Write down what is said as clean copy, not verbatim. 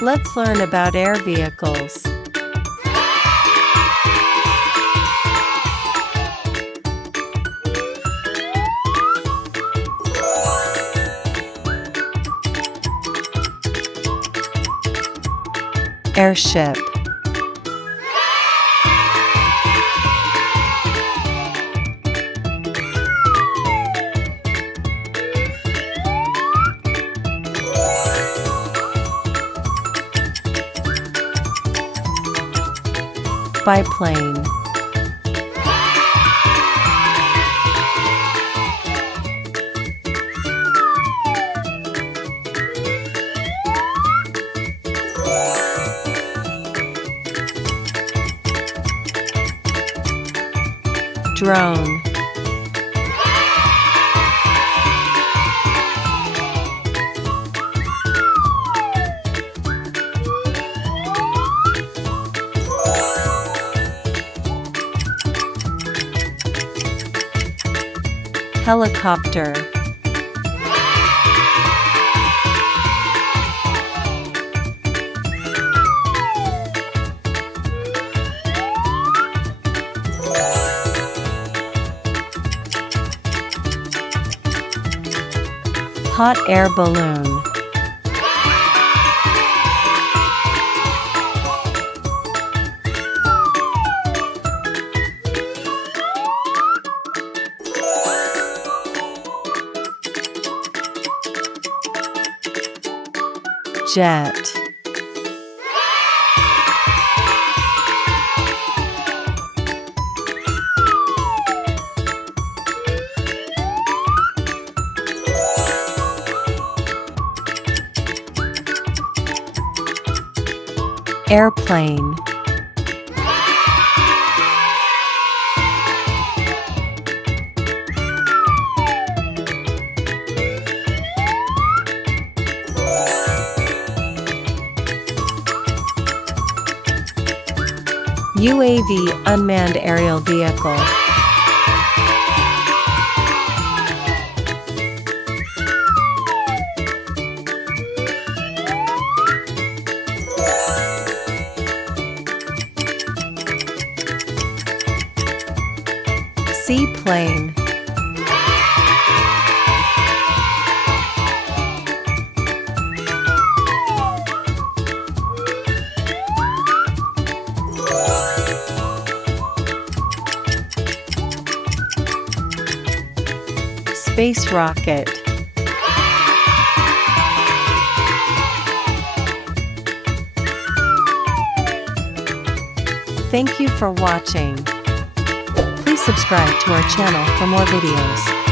Let's learn about air vehicles. Airship. Biplane. Drone. Helicopter. Hot air balloon. Jet. Airplane. UAV, unmanned aerial vehicle. Seaplane. Space rocket. Thank you for watching. Please subscribe to our channel for more videos.